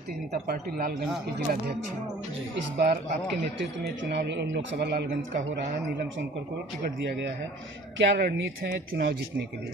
Bharatiya Janata party Lalganj के जिलाध्यक्ष हैं। इस बार आपके नेतृत्व में चुनाव लोकसभा लालगंज का हो रहा है। नीलम सोनकर को टिकट दिया गया है। क्या रणनीति है चुनाव जीतने के लिए?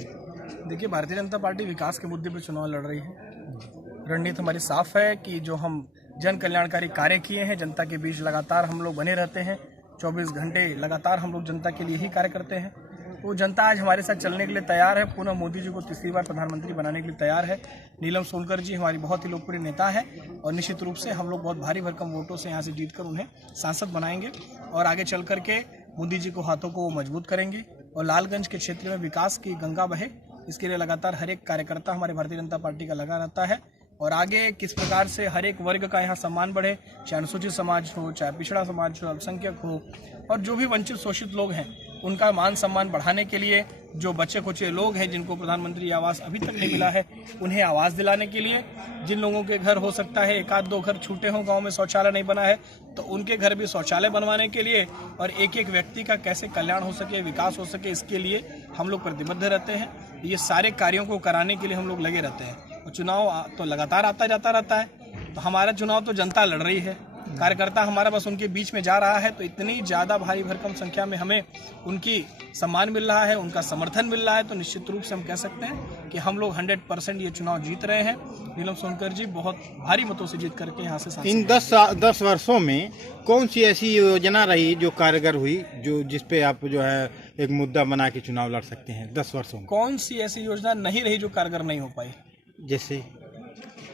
देखिए, भारतीय जनता पार्टी विकास के मुद्दे पर चुनाव लड़ रही है। रणनीति हमारी साफ है कि जो हम जन कल्याणकारी कार्य किए हैं, जनता के बीच लगातार हम लोग बने रहते हैं। 24 घंटे लगातार हम लोग जनता के लिए ही कार्य करते हैं। वो जनता आज हमारे साथ चलने के लिए तैयार है। पुनः मोदी जी को तीसरी बार प्रधानमंत्री बनाने के लिए तैयार है। नीलम सोनकर जी हमारी बहुत ही लोकप्रिय नेता है और निश्चित रूप से हम लोग बहुत भारी भरकम वोटों से यहाँ से जीतकर उन्हें सांसद बनाएंगे और आगे चल करके मोदी जी को हाथों को मजबूत करेंगे और लालगंज के क्षेत्र में विकास की गंगा बहे, इसके लिए लगातार हर एक कार्यकर्ता हमारे भारतीय जनता पार्टी का लगा रहता है। और आगे किस प्रकार से हर एक वर्ग का यहाँ सम्मान बढ़े, चाहे अनुसूचित समाज हो, चाहे पिछड़ा समाज हो, अल्पसंख्यक हो, और जो भी वंचित शोषित लोग हैं उनका मान सम्मान बढ़ाने के लिए, जो बच्चे कुचे लोग हैं जिनको प्रधानमंत्री आवास अभी तक नहीं मिला है उन्हें आवास दिलाने के लिए, जिन लोगों के घर हो सकता है एक आध दो घर छूटे हों, गांव में शौचालय नहीं बना है तो उनके घर भी शौचालय बनवाने के लिए, और एक एक व्यक्ति का कैसे कल्याण हो सके, विकास हो सके, इसके लिए हम लोग प्रतिबद्ध रहते हैं। ये सारे कार्यों को कराने के लिए हम लोग लगे रहते हैं। और चुनाव तो लगातार आता जाता रहता है, तो हमारा चुनाव तो जनता लड़ रही है, कार्यकर्ता हमारा बस उनके बीच में जा रहा है। तो इतनी ज़्यादा भारी भरकम संख्या में हमें उनकी सम्मान मिल रहा है, उनका समर्थन मिल रहा है, तो निश्चित रूप से हम कह सकते हैं कि हम लोग 100% ये चुनाव जीत रहे हैं। नीलम सोनकर जी बहुत भारी मतों से जीत करके यहाँ से इन 10 वर्षों में कौन सी ऐसी योजना रही जो कारगर हुई, जो जिस पे आप जो है एक मुद्दा बना के चुनाव लड़ सकते हैं 10 वर्षों में? कौन सी ऐसी योजना नहीं रही जो कारगर नहीं हो पाई? जैसे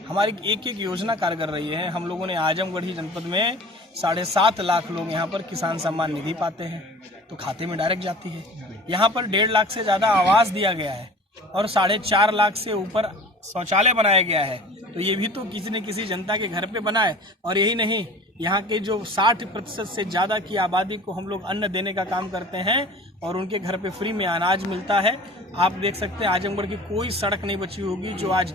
हमारी एक एक योजना कारगर रही है। हम लोगों ने आजमगढ़ ही जनपद में 7.5 लाख लोग यहाँ पर किसान सम्मान निधि पाते हैं, तो खाते में डायरेक्ट जाती है। यहाँ पर 1.5 लाख से ज़्यादा आवास दिया गया है और 4.5 लाख से ऊपर शौचालय बनाया गया है। तो ये भी तो किसी न किसी जनता के घर पे बना है। और यही नहीं, यहाँ के जो 60% से ज़्यादा की आबादी को हम लोग अन्न देने का काम करते हैं और उनके घर पे फ्री में अनाज मिलता है। आप देख सकते हैं आजमगढ़ की कोई सड़क नहीं बची होगी जो आज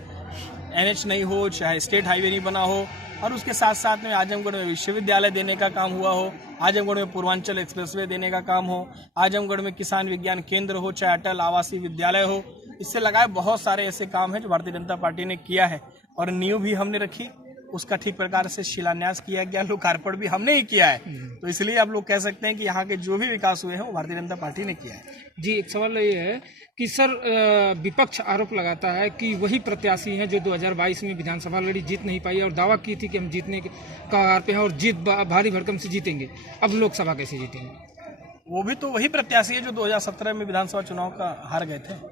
NH नहीं हो, चाहे स्टेट हाईवे नहीं बना हो, और उसके साथ साथ में आजमगढ़ में विश्वविद्यालय देने का काम हुआ हो, आजमगढ़ में पूर्वांचल एक्सप्रेसवे देने का काम हो, आजमगढ़ में किसान विज्ञान केंद्र हो, चाहे अटल आवासीय विद्यालय हो। इससे लगाए बहुत सारे ऐसे काम हैं जो भारतीय जनता पार्टी ने किया है और नींव भी हमने रखी, उसका ठीक प्रकार से शिलान्यास किया गया, लोकार्पण भी हमने ही किया है। तो इसलिए आप लोग कह सकते हैं कि यहाँ के जो भी विकास हुए हैं वो भारतीय जनता पार्टी ने किया है। जी, एक सवाल ये है कि सर, विपक्ष आरोप लगाता है कि वही प्रत्याशी हैं जो 2022 में विधानसभा लड़ी, जीत नहीं पाई और दावा की थी कि हम जीतने के कगार पे हैं और जीत भारी भरकम से जीतेंगे। अब लोकसभा कैसे जीतेंगे? वो भी तो वही प्रत्याशी है जो 2017 में विधानसभा चुनाव का हार गए थे।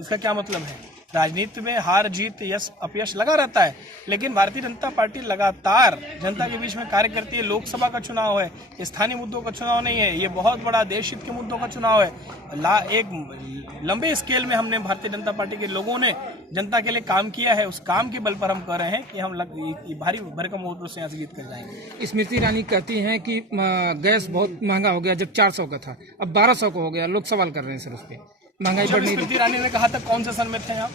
इसका क्या मतलब है? राजनीति में हार जीत यश अपयश लगा रहता है, लेकिन भारतीय जनता पार्टी लगातार जनता के बीच में कार्य करती है। लोकसभा का चुनाव है, स्थानीय मुद्दों का चुनाव नहीं है, ये बहुत बड़ा देश हित के मुद्दों का चुनाव है। एक लंबे स्केल में हमने भारतीय जनता पार्टी के लोगों ने जनता के लिए काम किया है। उस काम के बल पर हम कह रहे हैं कि हम भारी भरकम वोटों से यहाँ से जीत कर जाएंगे। स्मृति ईरानी कहती हैं कि गैस बहुत महंगा हो गया, जब 400 का था अब 1200 का हो गया। लोग सवाल कर रहे हैं सर उस पर, महंगाई बढ़ नहीं। स्मृति ईरानी ने कहा था, कौन से सन में थे आप?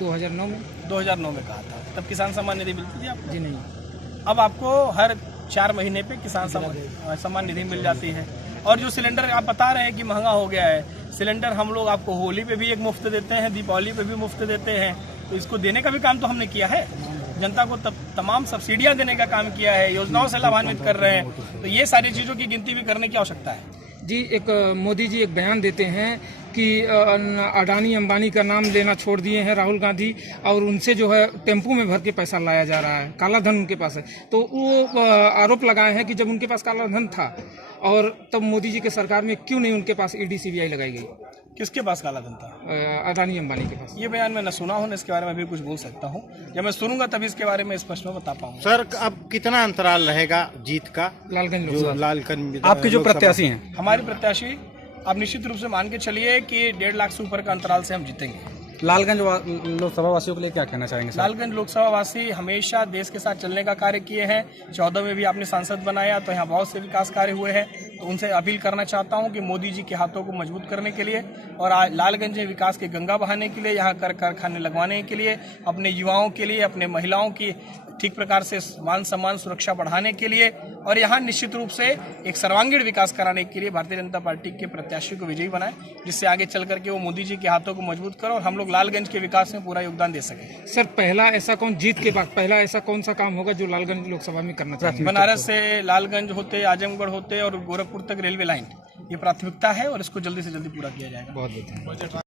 2009 में। 2009 में कहा था, तब किसान सम्मान निधि मिलती थी आपको? जी नहीं। अब आपको हर 4 महीने पे किसान सम्मान निधि मिल जाती है। और जो सिलेंडर आप बता रहे हैं कि महंगा हो गया है, सिलेंडर हम लोग आपको होली पे भी एक मुफ्त देते हैं, दीपावली पे भी मुफ्त देते हैं। तो इसको देने का भी काम तो हमने किया है। जनता को तमाम सब्सिडियां देने का काम किया है, योजनाओं से लाभान्वित कर रहे हैं। तो ये सारी चीज़ों की गिनती भी करने की आवश्यकता है। जी, एक मोदी जी एक बयान देते हैं कि अडानी अंबानी का नाम लेना छोड़ दिए हैं राहुल गांधी, और उनसे जो है टेम्पू में भर के पैसा लाया जा रहा है, काला धन उनके पास है। तो वो आरोप लगाए हैं कि जब उनके पास काला धन था और तब मोदी जी के सरकार में क्यों नहीं उनके पास ED CBI लगाई गई? किसके पास काला धन था? अडानी अंबानी के पास। ये बयान मैं न सुना हूँ, न इसके बारे में भी कुछ बोल सकता हूँ। जब मैं सुनूंगा तभी इसके बारे में स्पष्ट में बता पाऊंगा। सर, अब कितना अंतराल रहेगा जीत का? लालगंज आपके जो प्रत्याशी हैं? हमारे प्रत्याशी आप निश्चित रूप से मान के चलिए कि 1.5 लाख से ऊपर का अंतराल से हम जीतेंगे। लालगंज लोकसभा वासियों के लिए क्या कहना चाहेंगे सर? लालगंज लोकसभा वासी हमेशा देश के साथ चलने का कार्य किए हैं। 14 में भी आपने सांसद बनाया, तो यहाँ बहुत से विकास कार्य हुए हैं। तो उनसे अपील करना चाहता हूँ कि मोदी जी के हाथों को मजबूत करने के लिए और लालगंज में विकास की गंगा बहाने के लिए, यहाँ कारखाने लगवाने के लिए, अपने युवाओं के लिए, अपने महिलाओं की ठीक प्रकार से मान सम्मान सुरक्षा बढ़ाने के लिए और यहाँ निश्चित रूप से एक सर्वांगीण विकास कराने के लिए भारतीय जनता पार्टी के प्रत्याशी को विजयी बनाए, जिससे आगे चल करके वो मोदी जी के हाथों को मजबूत करो और हम लोग लालगंज के विकास में पूरा योगदान दे सकें। सर, पहला ऐसा कौन जीत के बाद पहला ऐसा कौन सा काम होगा जो लालगंज लोकसभा में करना चाहिए? बनारस से लालगंज होते, आजमगढ़ होते और गोरखपुर तक रेलवे लाइन, ये प्राथमिकता है और इसको जल्दी से जल्दी पूरा किया जाएगा। बहुत बहुत धन्यवाद।